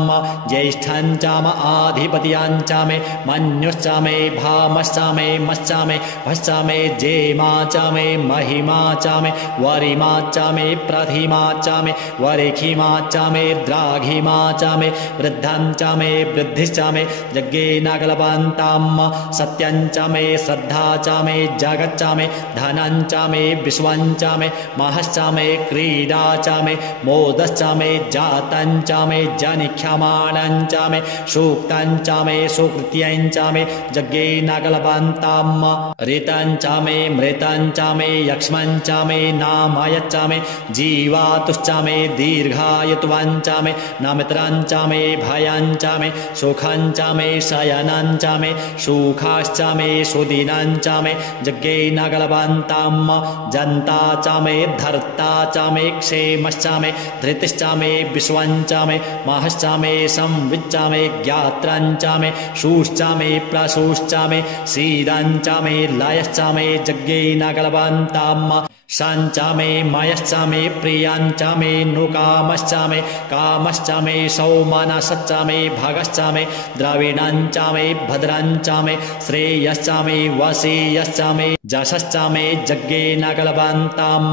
ज्येष्ठं च म आधिपत्यं च मे मन्युश्च मे भामश्च मे मश्च मे भश्च मे जेमा च मे महिमा च मे वरिमा च मे प्रथिमा च मे वरिखिमा च मे द्राघिमा च मे वृद्धं च मे वृद्धिश्च मे यज्ञेन कल्पन्तं सत्यं च मे श्रद्धा च मे जगच्च मे धनं च मे विश्वं च मे महश्च मे क्रीडा च मे मोदश्च मे जातं च मे जनिख्यमानं च मे सूक्तं च मे सुकृत्यं च मे यज्ञेन कल्पन्तं ऋतं च मे मृतं च मे यक्ष्मं च मे नामयच्च मे जीवातुश्च मे दीर्घायुत्वं च मे नमित्रं च मे भयं च मे सुखं च मे शयनं च मे सुखाश्च मे सुदिनं च मे यज्ञेन कल्पन्तं जन्ता च मे धर्ता च मे क्षेमश्च मे धृतिश्च मे विश्वं च मे महश्च मे संविच्च मे ज्ञात्रं च मे शूश्च मे प्रसूश्च मे सीदं च मे लयश्च मे यज्ञेन कल्पन्तं शञ्च मे मयश्च मे प्रियञ्च मे नुकामश्च मे कामश्च मे सौमनसश्च मे भगश्च मे द्रविणञ्च मे भद्रञ्च मे श्रेयश्च मे वसीयश्च मे जशश्च मे यज्ञेन कल्पन्तं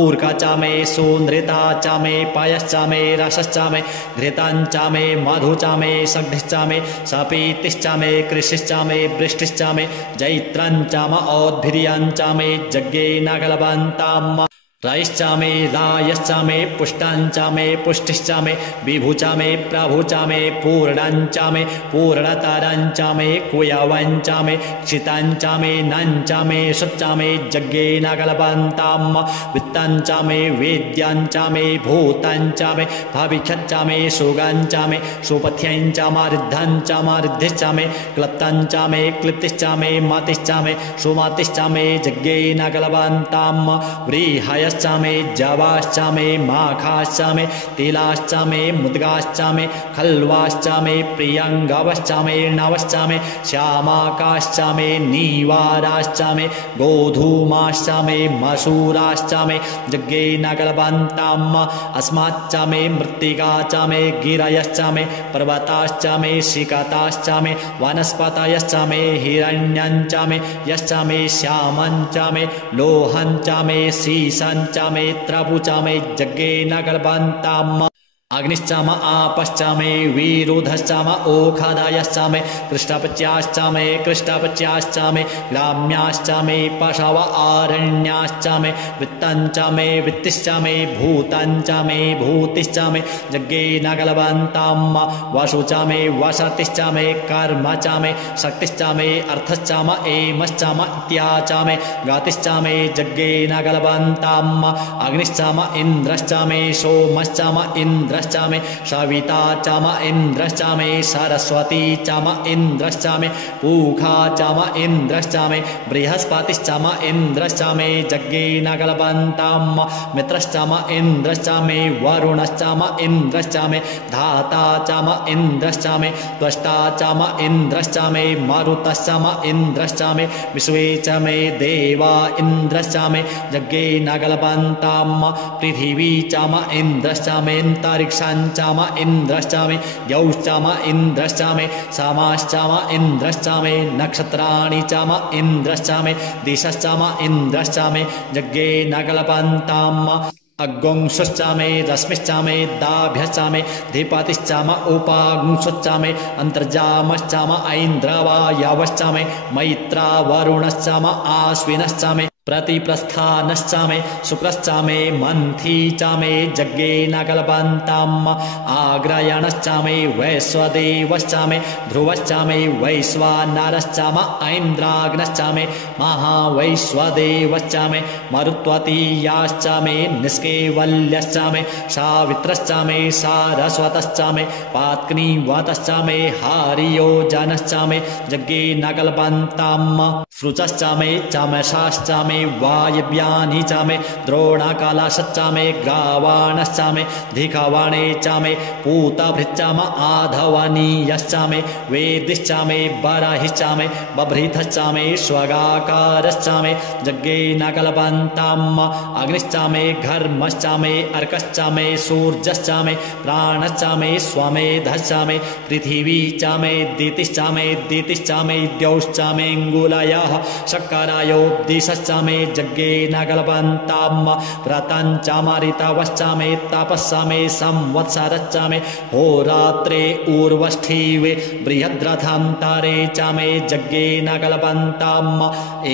ऊर्क च मे सुनृता च मे पयश्च मे रसश्च मे घृतं च मे मधु च मे सग्धिश्च मे सपीतिश्च मे कृषिश्च मे वृष्टिश्च मे जैत्रं च म औद्भिर्यं च मे यज्ञेन कल्पन्तं रयश्च मे रायश्च मे पुष्टं च मे पुष्टिश्च मे विभु च मे प्रभु च मे पूर्णं च मे पूर्णतरं च मे कुयवं च मे क्षितं च मे नं च मे शुच्च मे यज्ञेन कल्पन्तं वित्तं च मे वेद्यं च मे भूतं च मे भविष्यच्च मे सुगं च मे सुपथ्यं च मरिद्धं च मरिद्धिश्च मे क्लप्तं च मे क्लिप्तिश्च मे मतिश्च मे सुमतिश्च मे यज्ञेन कल्पन्तं व्रीहयश्च मे जवाश्च मे माखाश्च मे तिलाश्च मे मुद्गाश्च मे खल्वाश्च मे प्रियङ्गवश्च मे नवश्च मे श्यामाकाश्च मे नीवाराश्च मे गोधूमाश्च मे मसूराश्च मे यज्ञेन कल्पन्तं अस्माच्च मे मृत्तिका च मे गिरयश्च मे पर्वताश्च मे शिखताश्च मे वनस्पतयश्च मे हिरण्यं च मे यश्च मे श्यामं च मे लोहं च मे शीशं मे त्रपुचा मे जग्गे नगलबन्ताम् अग्निश्चाम आपश्चामे वीरुधश्चाम ओखादायश्चामे कृष्णपच्याश्चामे कृष्णपच्याश्चामे ग्राम्याश्चामे पशव आरण्याश्चामे वित्तञ्चामे वित्तिश्चामे भूतञ्चामे भूतिश्चामे जग्गे नगलबन्ताम् वशुचामे वसतिश्चामे कर्मचामे शक्तिश्चामे अर्थश्चाम एमश्चाम इत्याचामे गातिश्चामे जग्गे नगलबन्ताम् अग्निश्चाम इन्द्रश्चामे सोमश्चाम इन्द्रश्चामे सविता चाम इन्द्रश्चामे सरस्वती चाम इन्द्रश्चामे पूखा चाम इन्द्रश्चामे बृहस्पतिश्चाम इन्द्रश्चामे जग्गे नगलबन्ताम् मित्रश्चाम इन्द्रश्चामे वरुणश्चाम इन्द्रश्चामे धाता चाम इन्द्रश्चामे त्वष्टा चाम इन्द्रश्चामे मरुतश्चाम इन्द्रश्चामे विश्वे च मे देवा इन्द्रश्चामे जग्गे नगलबन्ताम् पृथिवी चाम इन्द्रश्चामे ऋक्षाञ्चाम इन्द्रश्चामे द्यौश्चाम इन्द्रश्चामे सामाश्चाम इन्द्रश्चामे नक्षत्राणि चाम इन्द्रश्चामे दिशश्चाम इन्द्रश्चामे जग्गे नगलबन्ताम् अग्गुंसुश्चामे रश्मिश्चामे दाभ्यश्चामे धीपतिश्चाम उपागुंसुश्चामे अन्तर्जामश्चाम ऐन्द्रवायवश्चामे मैत्रा वरुणश्चाम आश्विनश्चामे प्रतिप्रस्थानश्चामे शुक्रश्चामे मन्थी चामे जग्गे नगलबन्ताम् आग्रयणश्चामे वैश्वदेवश्चामे ध्रुवश्चामे वैश्वानरश्चाम ऐन्द्राग्नश्चामे महावैश्वदेवश्चामे मरुत्वतीयाश्चामे निष्केवल्यश्चामे सावित्रश्चामे सारस्वतश्चामे पात्नीवतश्चामे हारियोजनश्चामे जग्गे नगलबन्ताम् सृचश्चामे चामशाश्चामे वायव्यानि चामे द्रोणाकालाश्चामे ग्रावाणश्चामे धिखवाणे चामे पूतभृच्चाम आधवनीयश्चामे वेदिश्चामे बराहिश्चामे बभ्रीथश्चामे स्वगाकारश्चामे जग्गे नगलबन्ताम् अग्निश्चामे घर्मश्चामे अर्कश्चामे सूर्यश्चामे प्राणश्चामे स्वमेधश्चामे पृथिवी चामे दितिश्चामे दितिश्चामे द्यौश्चामेऽङ्गुलयः शक्करायो दिशश्चामे जग्गे नगलबन्ताम् व्रतञ्चामरितवश्चामे तपस्सामे संवत्सरश्चामे होरात्रे ऊर्वष्ठीवे बृहद्रथान्तरे चामे जग्गे नगलबन्ताम्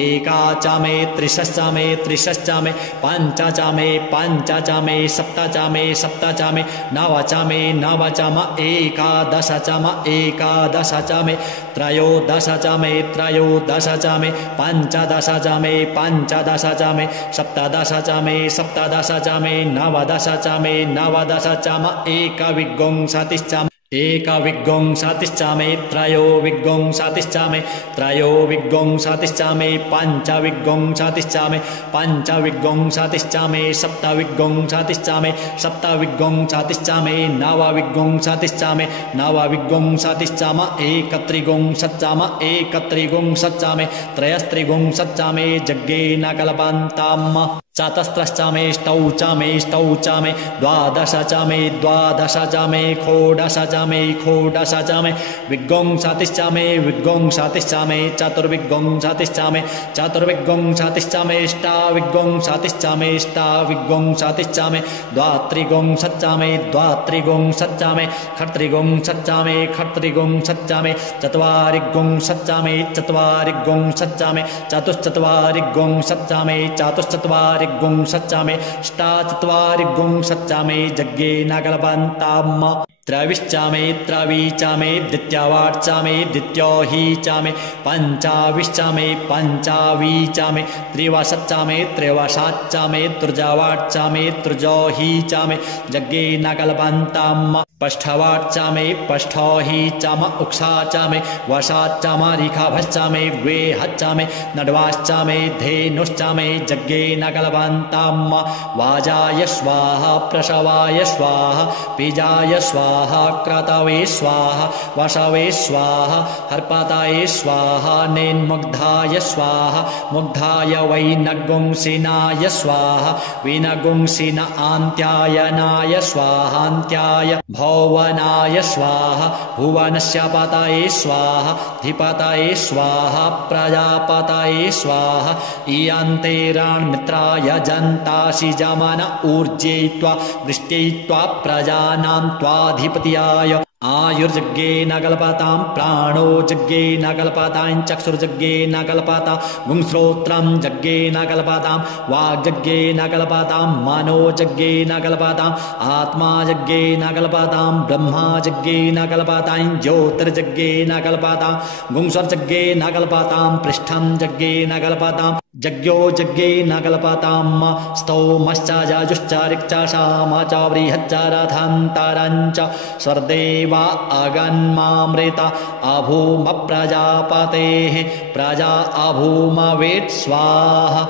एका चामे त्रिशश्चामे त्रिशश्चामे पञ्चचामे पञ्चचामे सप्तचामे सप्तचामे नवचामे नवचाम एकादशचाम एकादशचामे त्रयोदशचामे त्रयोदशचामे पञ्चदशचामे पञ्चदशचामे सप्तदशचामे सप्तदशचामे नवदशचामे नवदशचाम एकविंशतिश्चामे एकविंशतिश्चामे त्रयोविंशतिश्चामे त्रयोविंशतिश्चामे पञ्चविंशतिश्चामे पञ्चविंशतिश्चामे सप्तविंशतिश्चामे सप्तविंशतिश्चामे नवविंशतिश्चामे नवविंशतिश्चाम एकत्रिंशच्चाम एकत्रिंशच्चामे त्रयस्त्रिंशच्चामे जग्गे नगलबन्ताम् चतस्रश्चामेष्टौ चामेष्टौ चामे द्वादशचामे द्वादशचामे षोडशचामे षोडशचामे विंशतिश्चामे विंशतिश्चामे चतुर्विंशतिश्चामे चतुर्विंशतिश्चामेष्टाविंशतिश्चामे अष्टाविंशतिश्चामे द्वात्रिंशच्चामे द्वात्रिंशच्चामे खत्रिंशच्चामे खत्रिंशच्चामे चत्वारिंशच्चामे चत्वारिंशच्चामे चतुश्चत्वारिंशच्चामे चतुश्चत्वारिंशच्चामे अष्टाचत्वारिंशच्चामे जग्गे नगलबन्ताम् त्रविश्चामे त्रवीचामे द्वितीयवाच्चामे द्वितीयोहीचामे पञ्चाविश्चामे पञ्चावीचामे त्रिवशच्चामे त्रिवशाच्चामे तृजवाच्चामे तृजोहीचामे जग्गे नगलबन्ताम् पष्ठवाच्चामे पष्ठोहीचाम उक्षाचामे वशाच्चाम रिखाभश्चामे वेहच्चामे नड्वाश्चामे धेनुश्चामे जग्गे नगलबन्ताम् वाजाय स्वाहा प्रसवाय स्वाहा बीजाय स्वाहा स्वाहा क्रतवे स्वाहा वशवे स्वाहा हर्पताये स्वाहा नेन्मुग्धाय स्वाहा मुग्धाय वै नगुंसिनाय स्वाहा विनगुंसिन आन्त्यायनाय स्वाहान्त्याय भौवनाय स्वाहा भुवनस्य पतये स्वाहा धिपतये स्वाहा प्रजापतये स्वाहा इयन्तेरान्मित्राय जन्तासि जमन ऊर्जयित्वा वृष्ट्ययित्वा प्रजानां त्वाधिपत्याय आयुर्जज्ञे न कल्पतां प्राणो जज्ञे न कल्पतां चक्षुर्जज्ञे न कल्पता गुंश्रोत्रं जज्ञे न कल्पतां वाग्जज्ञे न कल्पतां मनो जज्ञे न कल्पतां आत्मा जज्ञे न कल्पतां ब्रह्मा जज्ञे न कल्पतां ज्योतिर्जज्ञे न कल्पतां गुंसर्जज्ञे न कल्पतां पृष्ठं जज्ञे न कल्पतां जज्ञो जज्ञे न कल्पतां स्तौमश्च जाजुश्च ऋक्चाशाम च बृहच्च रथान्तरञ्च स्वर्देवा अगन्मामृता अभूम प्रजापतेः प्रजा अभूम वेट् स्वाहा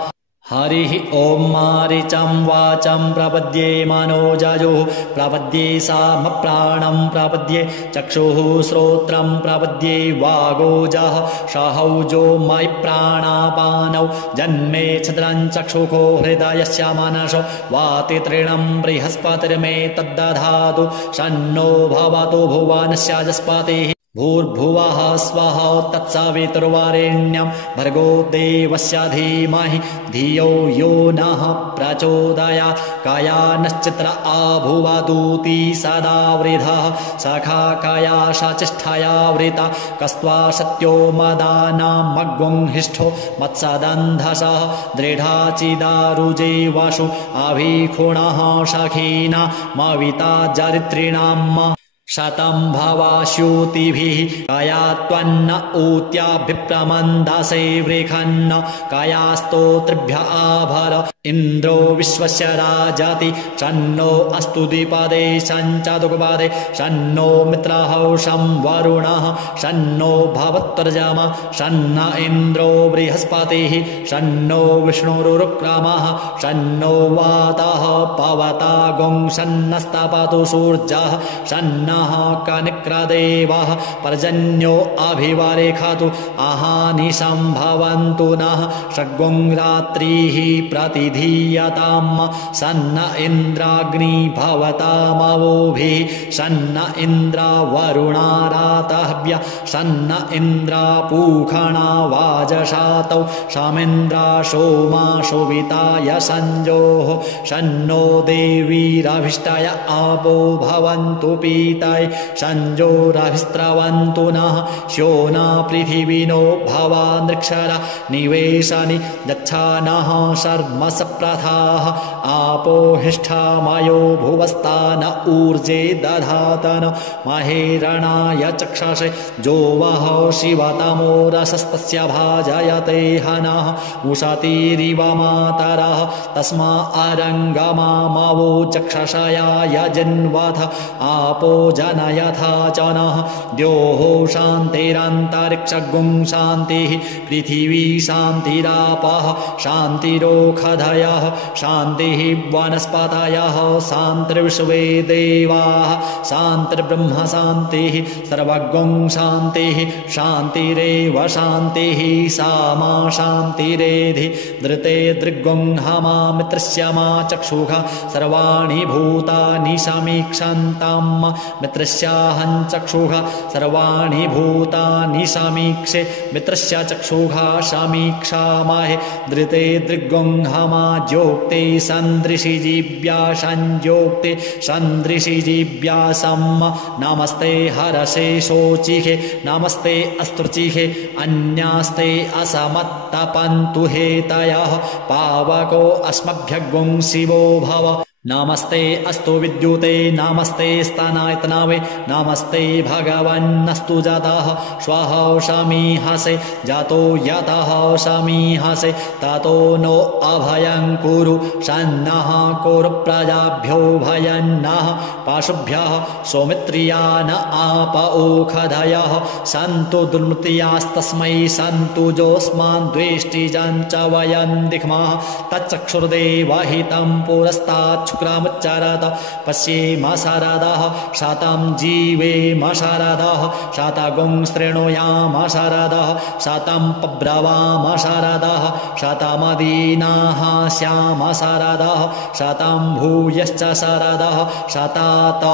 हरिः ॐ मारीचं वाचं प्रपद्ये मनोजयो प्रपद्ये सामप्राणं प्रपद्ये चक्षुः श्रोत्रं प्रपद्ये वागोजः सहौजो मयि प्राणापानौ जन्मे छद्रं चक्षुषो हृदयस्य मनसो वातितृणं बृहस्पतिर्मे तद्दधातु शन्नो भवतु भुवनस्य जस्पतिः भूर्भुवः स्वः तत्सवितुर्वरेण्यं भर्गो देवस्य धीमहि धियो यो नः प्रचोदयात् कयानश्चित्र अभुवदूती सदा वृधः सखा कया सचिष्ठया वृता कस्त्वा सत्यो मदानामग्गुंहिष्ठो मत्सदन्धसः दृढाचिदारुजे वसु अभिखुणः सखीना मविता जरित्रिणाम् शतं भवाश्यूतिभिः कया त्वन्न ऊत्याभिप्रमन्दसे वृखन्न कया स्तोत्रिभ्य आभर इन्द्रो विश्वस्य राजति शन्नो अस्तु द्विपदे शञ्चतुर्पदे शन्नो मित्रः शं वरुणः शन्नो भवत्वर्जमा शन्न इन्द्रो बृहस्पतिः शन्नो विष्णुरुक्रमः शन्नो वातः पवता गुं शन्नस्तपतु सूर्यः शन्नः कनिक्रदेवः पर्जन्यो अभिवरेखतु अहानि सम्भवन्तु नः षड्गुं रात्रिः प्रतिधीयताम् सन्न इन्द्राग्नि भवतामवोभिः सन्न इन्द्रा वरुणा रातहव्य सन्न इन्द्रा पूखणा वाजशातौ शमिन्द्रा सोमा शोभिताय संजोः शन्नो देवीरभिष्टय आपो भवन्तु पीताय संजोरभिस्त्रवन्तु नः श्योना पृथिवीनो भवानृक्षरा निवेशनि गच्छानः शर्म सप्रथाः आपो हिष्ठामयो भुवस्तान ऊर्जे दधातन महेरणाय चक्षसे जो वः शिवतमो रसस्तस्य भाजयते हनः उशतीरिव मातरः तस्मा अरङ्गमामवो चक्षषयाय जिन्वथ आपो जनयथा च नः द्योः शान्तिरन्तरिक्षगुं शान्तिः पृथिवी शान्तिरापः शान्तिरोषधयः शान्तिः वनस्पतयः शान्तिर्विश्वे देवाः शान्तिर्ब्रह्म शान्तिः सर्वगुं शान्तिः शान्तिरेव शान्तिः सामा शान्तिरेधि धृते दृग्गुं हमा मित्रस्य मा चक्षुः सर्वाणि भूतानि समीक्षन्ताम् मित्रस्याहं चक्षुः सर्वाणि भूतानि समीक्षे मित्रस्य चक्षुः समीक्षामहे धृते दृग्गुं हमा ज्योक्ते सन्दृशि जीव्या संज्योक्ते सन्दृशि जीव्या सम्म नमस्ते हरसे शोचिहे नमस्ते अस्तुचिहे अन्यास्ते असमत्तपन्तु हेतयः पावको अस्मभ्यगुं शिवो भव नमस्ते अस्तु विद्युते नमस्ते स्तनायतनावे नमस्ते भगवन्नस्तु जातः श्वः समीहसे जातो यतः समीहसे ततो नो अभयं कुरु सन्नः कुरु प्रजाभ्यो भयन्नः पशुभ्यः सौमित्रियान आप ओषधयः सन्तु दुर्मृत्यास्तस्मै सन्तु जोस्मान् द्वेष्टिजं च वयं दिक्मः तच्चक्षुर्देवहितं पुरस्तात् शुक्रामुच्चारात पश्येमाशारादाः शातां जीवेमाशारादाः शातागुं शृणुयामाशारादाः शातां पब्रवामाशारादाः शातामदीनाः स्यामाशारादाः शातां भूयश्च शारादाः शातात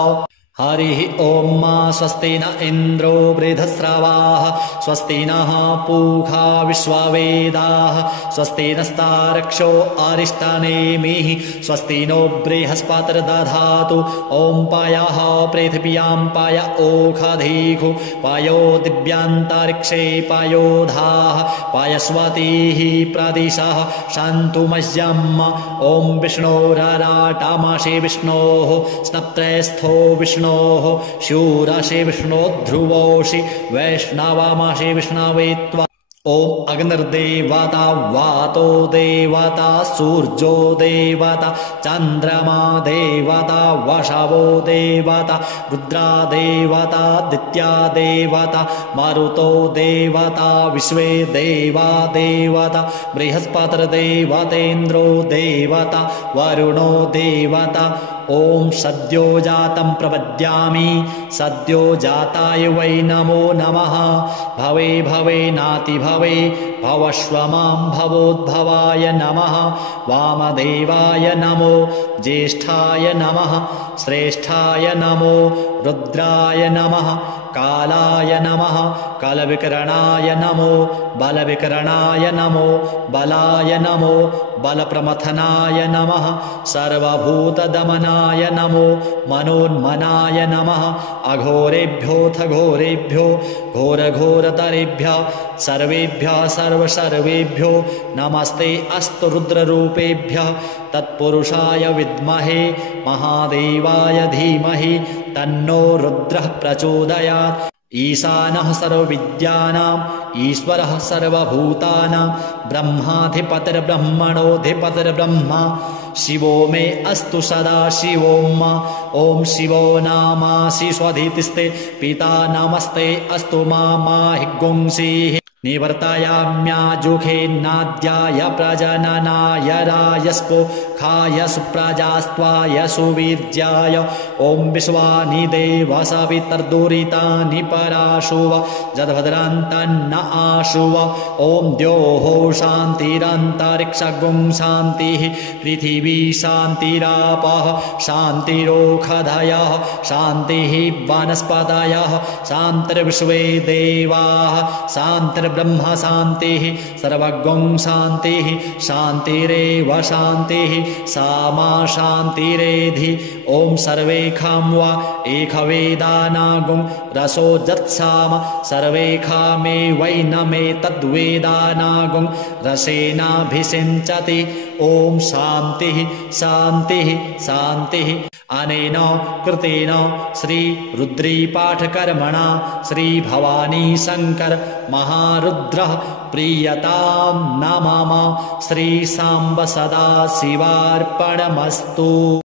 हरिः ॐ स्वस्ति न इन्द्रो वृधस्रवाः स्वस्ति नः पूषा विश्ववेदाः स्वस्ति नस्तार्क्ष्यो अरिष्टनेमिः स्वस्ति नो बृहस्पतिर्दधातु ॐ पायः पृथिव्यां पाय ओषधीषु पायो दिव्यान्तरिक्षे पायोधाः पायस्वतीः प्रदिशः शान्तुमह्यम् ॐ विष्णोरराटामाशे विष्णोः स्नप्त्रस्थो विष्णु शूराशे विष्णो ध्रुवोषि वैष्णवामाशे विष्णवे त्वा ॐ अग्निर्देवता वातो देवता सूर्यो देवता चन्द्रमा देवता वशवो देवता रुद्रा देवता दित्या देवता मरुतो देवता विश्वे देवा देवता बृहस्पतिर्देवतेन्द्रो देवता वरुणो देवता ॐ सद्यो जातं प्रपद्यामि सद्यो जाताय वै नमो नमः भवे भवे नाति भवे भवश्व मां भवोद्भवाय नमः वामदेवाय नमो ज्येष्ठाय नमः श्रेष्ठाय नमो रुद्राय नमः कालाय नमः कालविकरणाय नमो बलविकरणाय नमो बलाय नमो बलप्रमथनाय नमः सर्वभूतदमनाय नमो मनोन्मनाय नमः अघोरेभ्योऽथ घोरेभ्यो घोरघोरतरेभ्यः सर्वेभ्यः सर्वसर्वेभ्यो नमस्ते अस्तु रुद्ररूपेभ्यः तत्पुरुषाय विद्महे महादेवाय धीमहि तन्नो रुद्रः प्रचोदयात् ईशानः सर्वविद्यानाम् ईश्वरः सर्वभूतानां ब्रह्माधिपतिर्ब्रह्मणोऽधिपतिर्ब्रह्मा शिवो मे अस्तु सदा शिवोऽम् ॐ शिवो नामासि स्वधितिस्ते पिता नमस्ते अस्तु माहि गुंसीः निवर्तयाम्याजुखेन्नाद्याय प्रजननाय रायस्पो खाय सुप्रजास्त्वाय सुवीर्याय ॐ विश्वानि देव सवितर्दुरितानि पराशुव जद्भद्रान्तन्न आशुव ॐ द्योः शान्तिरन्तरिक्षगुं शान्तिः पृथिवी शान्तिरापः शान्तिरोषधयः शान्तिः वनस्पतयः शान्तिर्विश्वे देवाः शान्तिर्ब्रह्म शान्तिः सर्वगुं शान्तिः शान्तिरेव शान्तिः सामा शान्तिरेधि ॐ सर्वेखां वा एकवेदानागुं रसो जत्साम सर्वेखामे वै न मे तद्वेदानागुं रसेनाभिषिञ्चति ॐ शान्तिः शान्तिः शान्तिः अनेन कृतेन श्री रुद्रीपाठकर्मणा श्री भवानी शंकर महारुद्रः प्रीयतां न मम श्री सांब सदा शिवार्पणमस्तु।